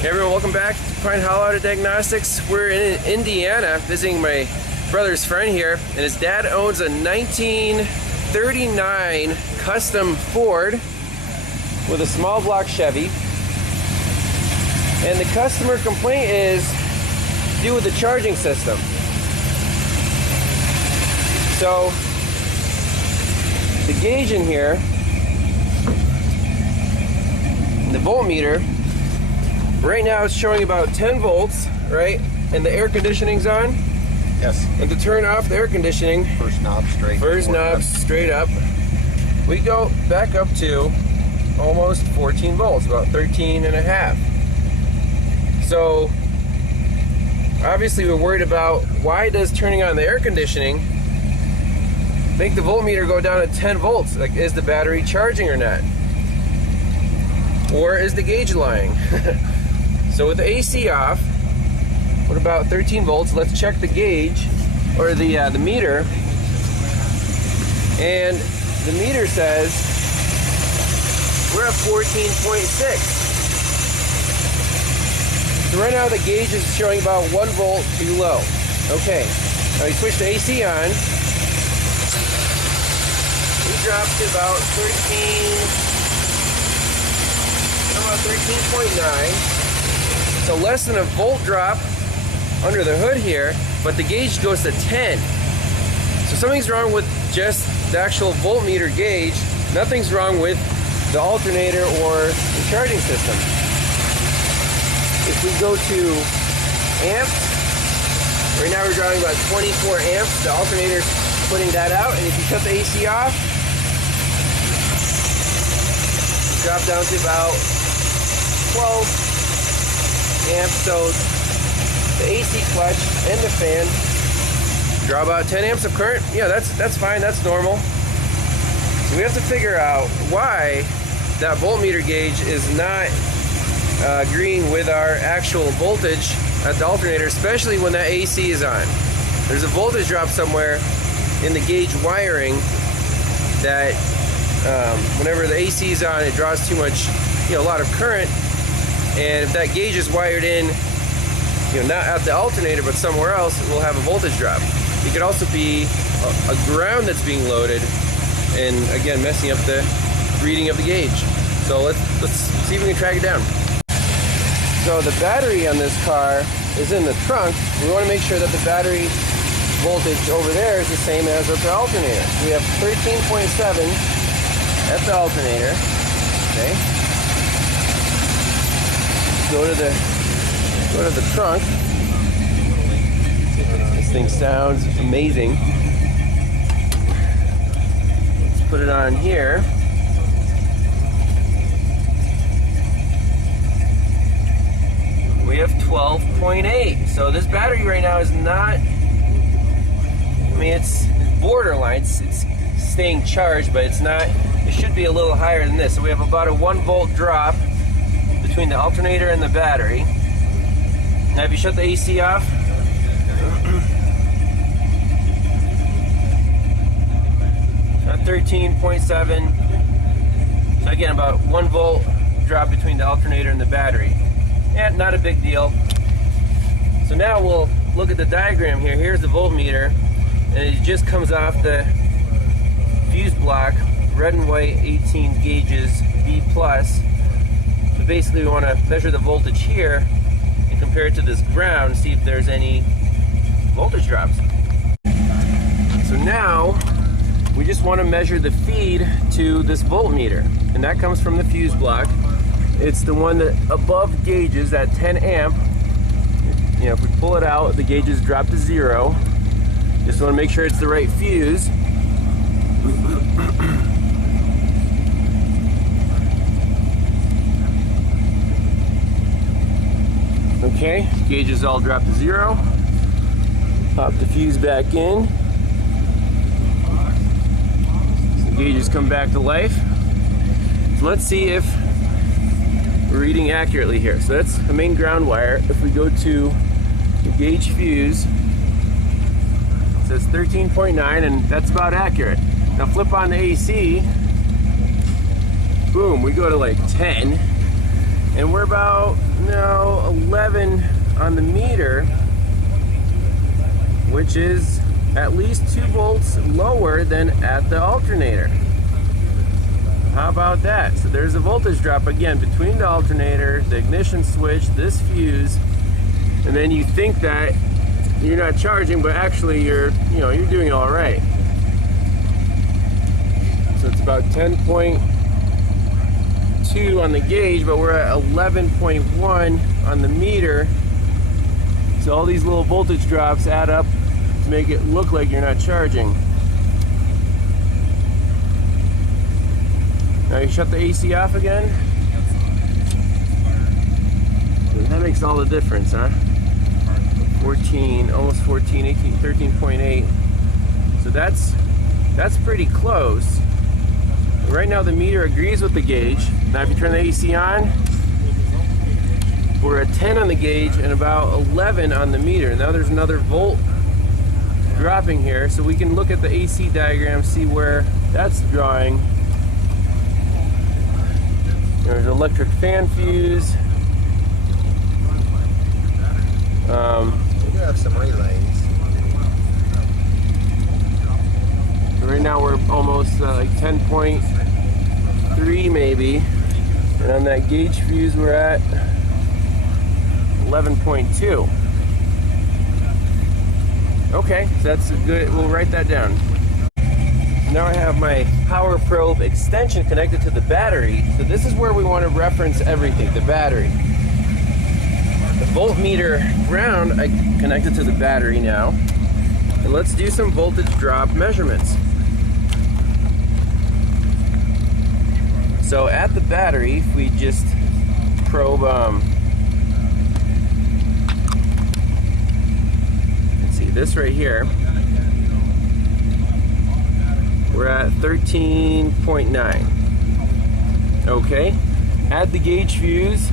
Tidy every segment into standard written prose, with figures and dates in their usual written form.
Hey everyone, welcome back to Pine Hollow Auto Diagnostics. We're in Indiana visiting my brother's friend here, and his dad owns a 1939 custom Ford with a small block Chevy. And the customer complaint is due with the charging system. So the gauge in here, the voltmeter, right now it's showing about 10 volts, right? And the air conditioning's on? Yes. And to turn off the air conditioning, first knob straight. First knob straight up. We go back up to almost 14 volts, about 13 and a half. So obviously we're worried about why does turning on the air conditioning make the voltmeter go down to 10 volts? Like, is the battery charging or not? Or is the gauge lying? So with the AC off, what about 13 volts? Let's check the gauge, or the meter. And the meter says we're at 14.6. So right now the gauge is showing about 1 volt too low. Okay, now we switch the AC on. We dropped to about 13.9. So less than a volt drop under the hood here, but the gauge goes to 10. So something's wrong with just the actual voltmeter gauge. Nothing's wrong with the alternator or the charging system. If we go to amps, right now we're drawing about 24 amps. The alternator's putting that out, and if you shut the AC off, drop down to about 12 amps. So the AC clutch and the fan draw about 10 amps of current. Yeah, that's fine, that's normal. So we have to figure out why that voltmeter gauge is not agreeing with our actual voltage at the alternator, especially when that AC is on. There's a voltage drop somewhere in the gauge wiring that whenever the AC is on, it draws too much, a lot of current. And if that gauge is wired in, not at the alternator but somewhere else, it will have a voltage drop. It could also be a ground that's being loaded, and again messing up the reading of the gauge. So let's see if we can track it down. So the battery on this car is in the trunk. We want to make sure that the battery voltage over there is the same as at the alternator. We have 13.7 at the alternator. Okay. Go to the trunk. This thing sounds amazing. Let's put it on here. We have 12.8. So this battery right now is not, it's borderline. It's staying charged, but it's not. It should be a little higher than this. So we have about a 1 volt drop between the alternator and the battery. Now if you shut the AC off, at 13.7, so again about 1 volt drop between the alternator and the battery. Yeah, not a big deal. So now we'll look at the diagram here. Here's the voltmeter, and it just comes off the fuse block, red and white 18 gauges, B+. So basically we want to measure the voltage here and compare it to this ground, see if there's any voltage drops. So now we just want to measure the feed to this voltmeter, and that comes from the fuse block. It's the one that above gauges at 10 amp. If we pull it out, the gauges drop to 0. Just want to make sure it's the right fuse. Okay, gauges all drop to 0. Pop the fuse back in. The gauges come back to life. So let's see if we're reading accurately here. So that's the main ground wire. If we go to the gauge fuse, it says 13.9, and that's about accurate. Now flip on the AC. Boom, we go to like 10, and we're about now 11 on the meter, which is at least 2 volts lower than at the alternator. How about that? So there's a voltage drop again between the alternator, the ignition switch, this fuse, and then you think that you're not charging, but actually you're doing all right. So it's about 10.2 on the gauge, but we're at 11.1 on the meter. So all these little voltage drops add up to make it look like you're not charging. Now you shut the AC off again. That makes all the difference, huh? 14, almost 14, 18, 13.8. So that's pretty close. Right now the meter agrees with the gauge. Now if you turn the AC on, we're at 10 on the gauge and about 11 on the meter. Now there's another volt dropping here, so we can look at the AC diagram, see where that's drawing. There's an electric fan fuse. We do have some relays. Right now we're almost like 10.3 maybe, and on that gauge fuse we're at 11.2. Okay, so that's a good, we'll write that down. Now I have my power probe extension connected to the battery. So this is where we want to reference everything, the battery. The voltmeter ground I connected to the battery now. And let's do some voltage drop measurements. So at the battery, if we just probe, let's see, this right here, we're at 13.9. Okay, at the gauge fuse,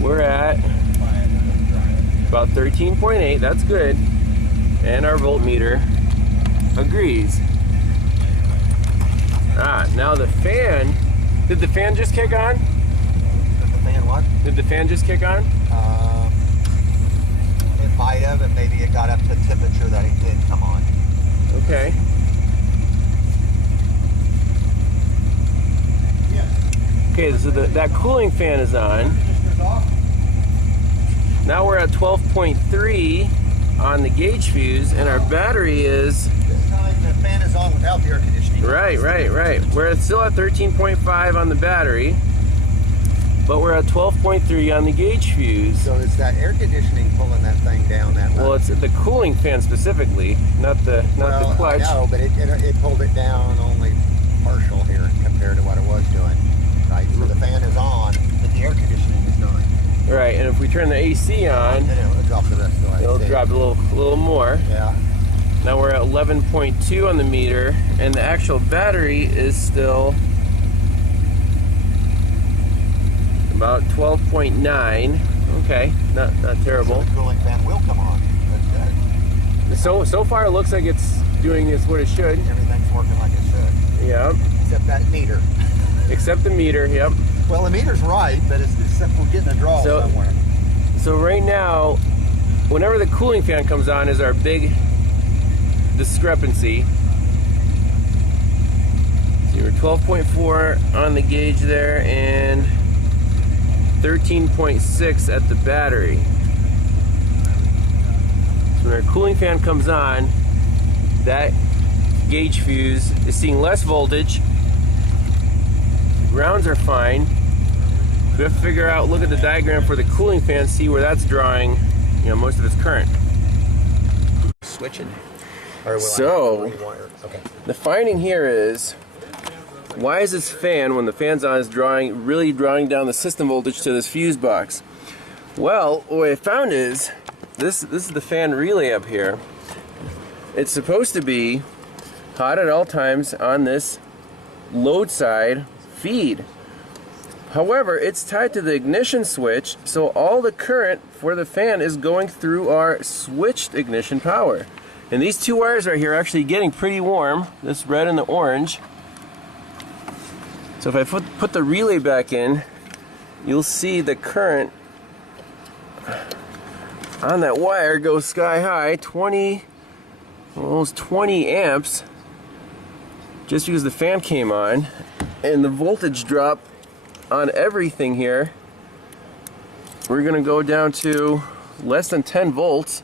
we're at about 13.8. That's good. And our voltmeter agrees. Now the fan, did the fan just kick on? Did the fan what? Did the fan just kick on? It might have, and maybe it got up to temperature that it did come on. Okay. Okay, so that cooling fan is on. Now we're at 12.3 on the gauge fuse, and our battery is... This time the fan is on without the air conditioning. Right. We're still at 13.5 on the battery, but we're at 12.3 on the gauge fuse. So it's that air conditioning pulling that thing down that much. Well, it's the cooling fan specifically, not the clutch. I know, but it pulled it down only partial here compared to what it was doing. Right, so the fan is on, but the air conditioning is not. Right, and if we turn the AC on, then it'll drop the rest of the way. it'll drop a little more. Yeah. Now we're at 11.2 on the meter, and the actual battery is still about 12.9. Okay, not terrible. So the cooling fan will come on. That's good. So far it looks like it's doing what it should. Everything's working like it should. Yeah. Except that meter. Except the meter, yep. Well, the meter's right, but except we're getting a draw somewhere. So right now, whenever the cooling fan comes on is our big discrepancy. So we're 12.4 on the gauge there and 13.6 at the battery. So when our cooling fan comes on, that gauge fuse is seeing less voltage. Grounds are fine. We have to figure out, look at the diagram for the cooling fan, see where that's drawing, most of its current. Switching. So, the finding here is, why is this fan, when the fan's on, is really drawing down the system voltage to this fuse box? Well, what I found is, this is the fan relay up here. It's supposed to be hot at all times on this load side feed. However, it's tied to the ignition switch, so all the current for the fan is going through our switched ignition power. And these two wires right here are actually getting pretty warm, this red and the orange. So if I put the relay back in, you'll see the current on that wire goes sky high, 20, almost 20 amps, just because the fan came on, and the voltage drop on everything here, we're gonna go down to less than 10 volts.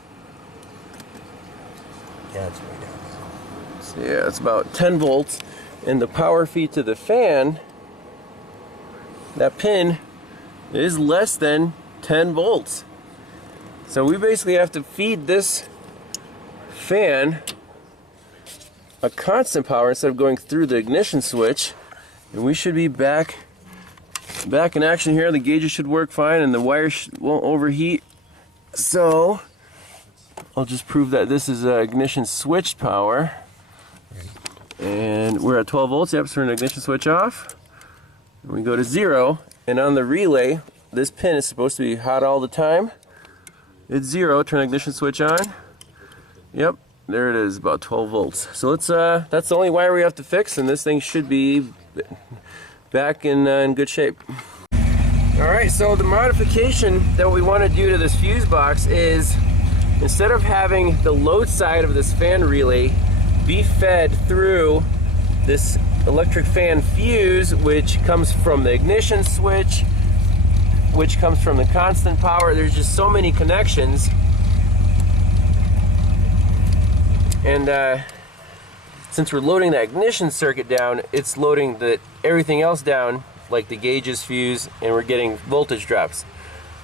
Yeah, it's way down. So yeah, it's about 10 volts, and the power feed to the fan, that pin is less than 10 volts. So we basically have to feed this fan a constant power instead of going through the ignition switch, and we should be back in action here. The gauges should work fine and the wire won't overheat. So I'll just prove that this is ignition switched power, and we're at 12 volts. Yep, so turn the ignition switch off. We go to 0, and on the relay, this pin is supposed to be hot all the time. It's 0, turn the ignition switch on. Yep, there it is, about 12 volts. So let's, that's the only wire we have to fix, and this thing should be back in good shape. Alright, so the modification that we want to do to this fuse box is, instead of having the load side of this fan relay be fed through this electric fan fuse, which comes from the ignition switch, which comes from the constant power, there's just so many connections. And since we're loading that ignition circuit down, it's loading everything else down, like the gauges, fuse, and we're getting voltage drops.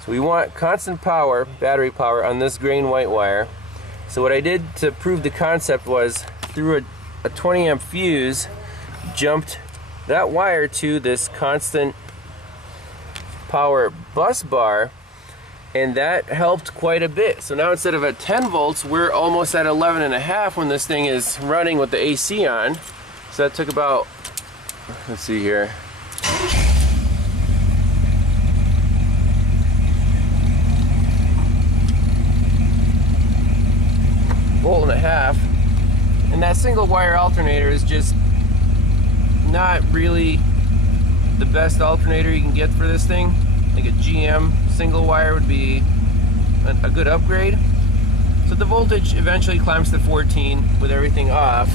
So we want constant power, battery power, on this grain white wire. So what I did to prove the concept was, through a 20 amp fuse, jumped that wire to this constant power bus bar, and that helped quite a bit. So now instead of at 10 volts, we're almost at 11.5 when this thing is running with the AC on. So that took about, let's see here, volt and a half. And that single wire alternator is just not really the best alternator you can get for this thing. Like a GM single wire would be a good upgrade. So the voltage eventually climbs to 14 with everything off.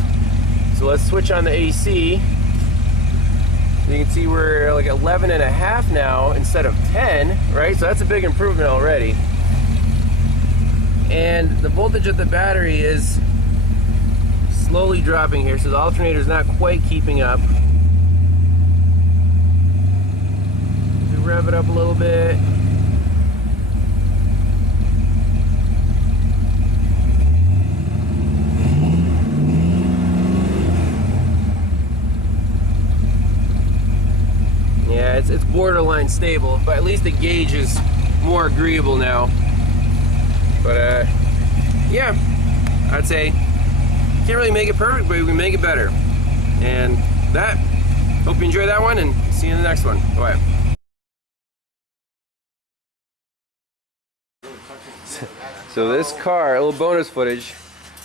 So let's switch on the AC. You can see we're like 11.5 now instead of 10, right? So that's a big improvement already. And the voltage of the battery is slowly dropping here, so the alternator is not quite keeping up. We rev it up a little bit. Yeah, it's borderline stable, but at least the gauge is more agreeable now. But yeah, I'd say can't really make it perfect, but we can make it better. And that, hope you enjoyed that one, and see you in the next one. Bye. So this car, a little bonus footage.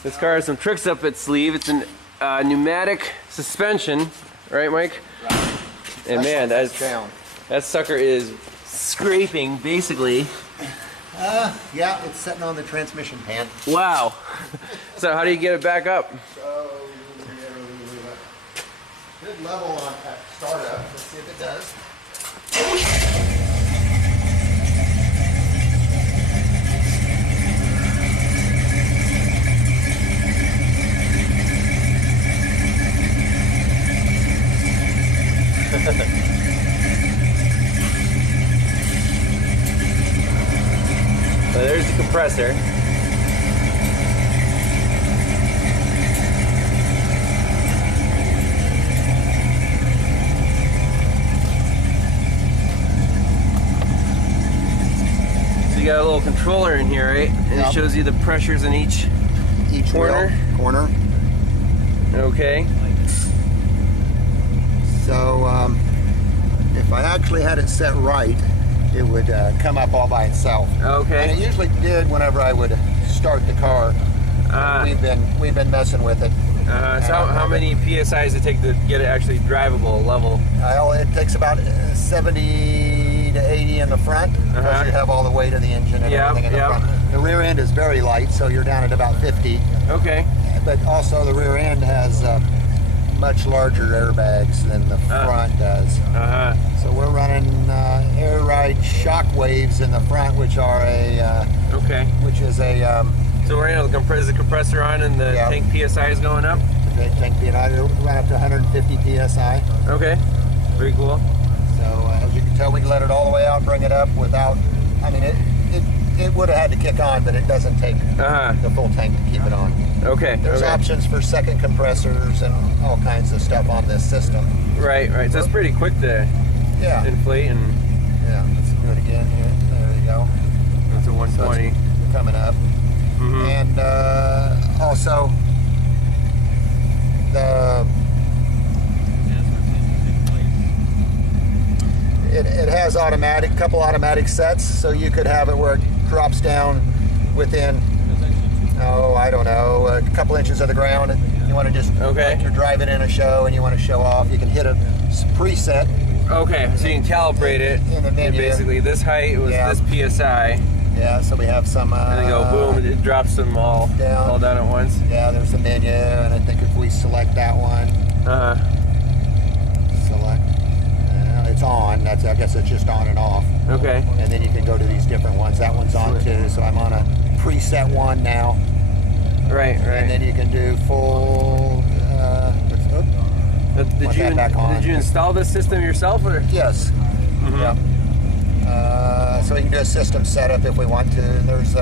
This car has some tricks up its sleeve. It's a pneumatic suspension, right, Mike? Right. And man, that sucker is scraping basically. Yeah, it's sitting on the transmission pan. Wow. So how do you get it back up? So, good level on startup. Let's see if it does. So there's the compressor. So you got a little controller in here, right? And yep. It shows you the pressures in each corner. Okay. So if I actually had it set right, it would come up all by itself. Okay. And it usually did whenever I would start the car. We've been messing with it. So how many PSI does it take to get it actually drivable level? Well, it takes about 70 to 80 in the front because you have all the weight of the engine and everything in the front. The rear end is very light, so you're down at about 50. Okay. But also the rear end has much larger airbags than the front does. So we're running air ride shock waves in the front, which are a which is a so we're in the compressor on, and the tank PSI is going up. The tank PSI run up to 150 PSI. Okay, very cool. So as you can tell, we can let it all the way out and bring it up without. I mean, it would have had to kick on, but it doesn't take the full tank to keep it on. Okay. There's options for second compressors and all kinds of stuff on this system. Right. So it's pretty quick to inflate and. Yeah, let's do it again here. There you go. That's a 120 so coming up, and also it has couple automatic sets, so you could have it where it drops down within I don't know, a couple inches of the ground. You want to just like you're driving in a show and you want to show off, you can hit a preset. Okay, so you can calibrate it. In the menu. Basically, this height was this PSI. Yeah, so we have some. And then go boom, it drops them all down at once. Yeah, there's the menu, and I think if we select that one, select. It's on. I guess it's just on and off. Okay. And then you can go to these different ones. That one's on too, so I'm on a preset one now. Right. And then you can do full. Did you install this system yourself, or? Yes. Yeah. So you can do a system setup if we want to. There's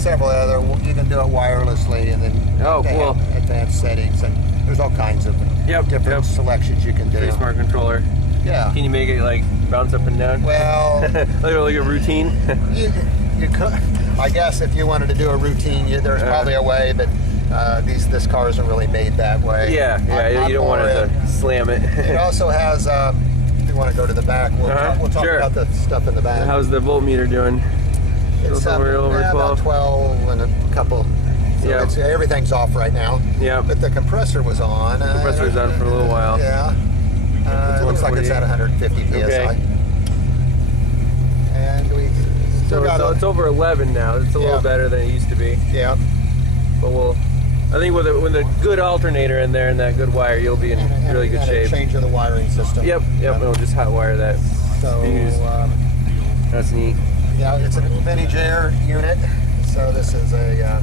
several other. You can do it wirelessly, and then cool. Advanced settings, and there's all kinds of different selections you can do. Pretty smart controller. Yeah. Can you make it like bounce up and down? Well, like a routine. you could. I guess if you wanted to do a routine, there's probably a way, but this car isn't really made that way. Yeah. You don't want it to slam it. It also has. If you want to go to the back, we'll talk about the stuff in the back. How's the voltmeter doing? It's over 12. About 12 and a couple. So everything's off right now. Yeah. But the compressor was on. The compressor was on for a little while. Yeah. It looks like it's at 150 PSI. Okay. And we still got it's over 11 now. It's a little better than it used to be. Yeah. But I think with a good alternator in there and that good wire, you'll be in really good shape. A change of the wiring system. Yep. We'll just hot wire that. So that's neat. Yeah, it's a vintage air unit. So this is a.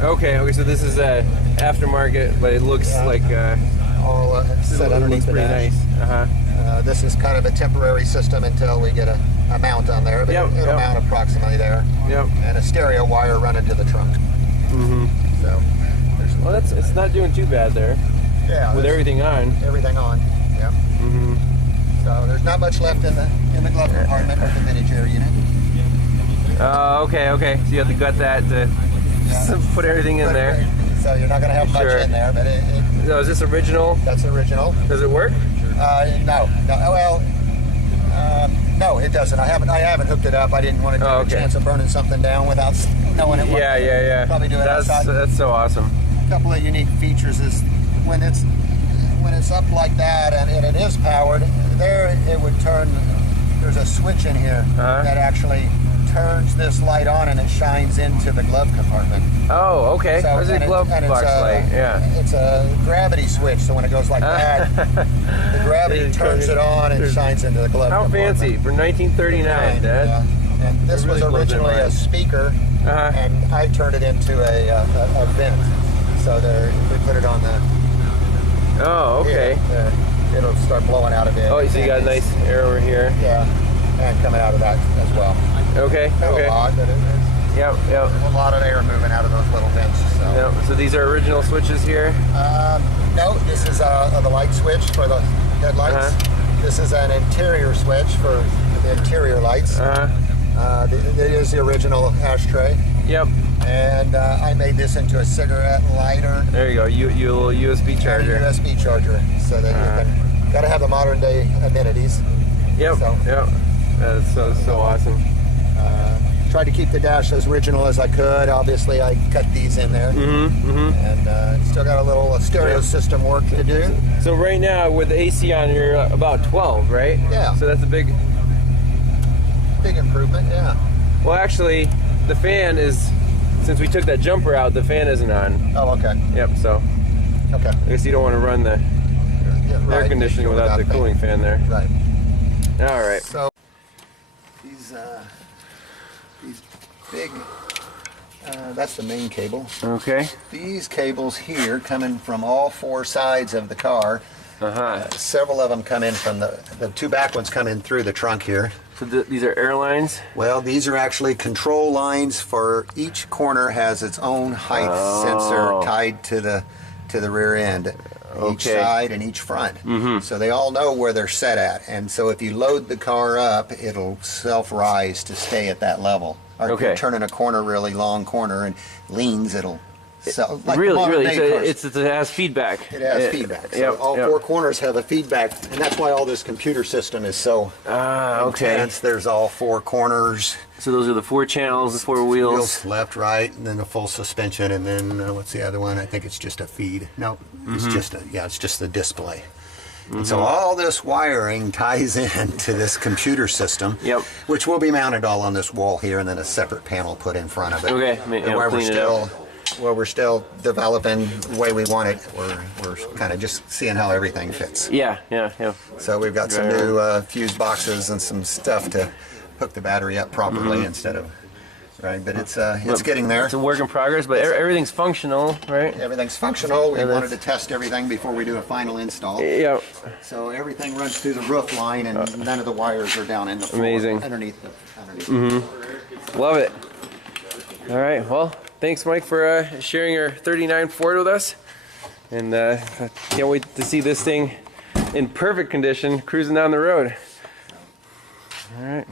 Okay. So this is a aftermarket, but it looks like all set underneath the dash. Nice. This is kind of a temporary system until we get a mount on there, but it'll mount approximately there. Yep. And a stereo wire running to the trunk. So. Well, it's not doing too bad there. Yeah. With everything on. Everything on. Yeah. So there's not much left in the glove compartment with the vintage air unit. Okay. So you have to gut that to put everything in there. So you're not going to have much in there, but No, is this original? That's original. Does it work? No. Well, no, it doesn't. I haven't hooked it up. I didn't want to take a chance of burning something down without knowing it. Yeah. Probably do it outside. That's so awesome. A couple of unique features is when it's up like that and it is powered, there it would turn. There's a switch in here that actually turns this light on and it shines into the glove compartment. Oh, okay. So, There's a glove box light. Yeah. It's a gravity switch, so when it goes like that, the gravity turns it on and shines into the glove compartment. How fancy for 1939, Dad. Yeah. And this was originally a speaker, and I turned it into a vent. So we put it on the. Oh, okay. It'll start blowing out of it. Oh, so you got a nice air over here. Yeah, and coming out of that as well. Okay. Not a lot, but Yep. a lot of air moving out of those little vents. So, so these are original switches here? No, this is the light switch for the headlights. This is an interior switch for the interior lights. It is the original ashtray. Yep. And I made this into a cigarette lighter. There you go, little USB charger. And a USB charger, so that you got to have the modern day amenities. Yep. That's so awesome. Tried to keep the dash as original as I could. Obviously, I cut these in there. And still got a little stereo system work to do. So right now, with the AC on, you're about 12, right? Yeah. So that's a big big improvement, yeah. Well, actually, the fan is, since we took that jumper out, the fan isn't on. Oh, okay. Yep, so Okay. I guess you don't want to run the air conditioning without the cooling fan there. Right. All right. So these big, that's the main cable. Okay. These cables here coming from all four sides of the car. Several of them come in from the two back ones come in through the trunk here. So these are air lines? Well, these are actually control lines for each corner has its own height sensor tied to the rear end. Each side and each front. So they all know where they're set at. And so if you load the car up, it'll self-rise to stay at that level. Or if you turn in a corner, really long corner, and leans, it'll like really. It has feedback. It has feedback. So all four corners have a feedback, and that's why all this computer system is so intense. There's all four corners. So those are the 4 channels, the 4 wheels. Left, right, and then the full suspension, and then what's the other one? I think it's just a feed. No, it's just it's just the display. And so all this wiring ties in to this computer system, which will be mounted all on this wall here, and then a separate panel put in front of it. Okay, Where we're still developing the way we want it, we're kind of just seeing how everything fits. Yeah. So we've got some new fuse boxes and some stuff to hook the battery up properly instead of, but it's getting there. It's a work in progress, but everything's functional, right? Everything's functional. We wanted to test everything before we do a final install. Yep. So everything runs through the roof line, and none of the wires are down in the floor. Amazing. Underneath. Love it. All right, well, thanks, Mike, for sharing your 39 Ford with us. And I can't wait to see this thing in perfect condition cruising down the road. All right.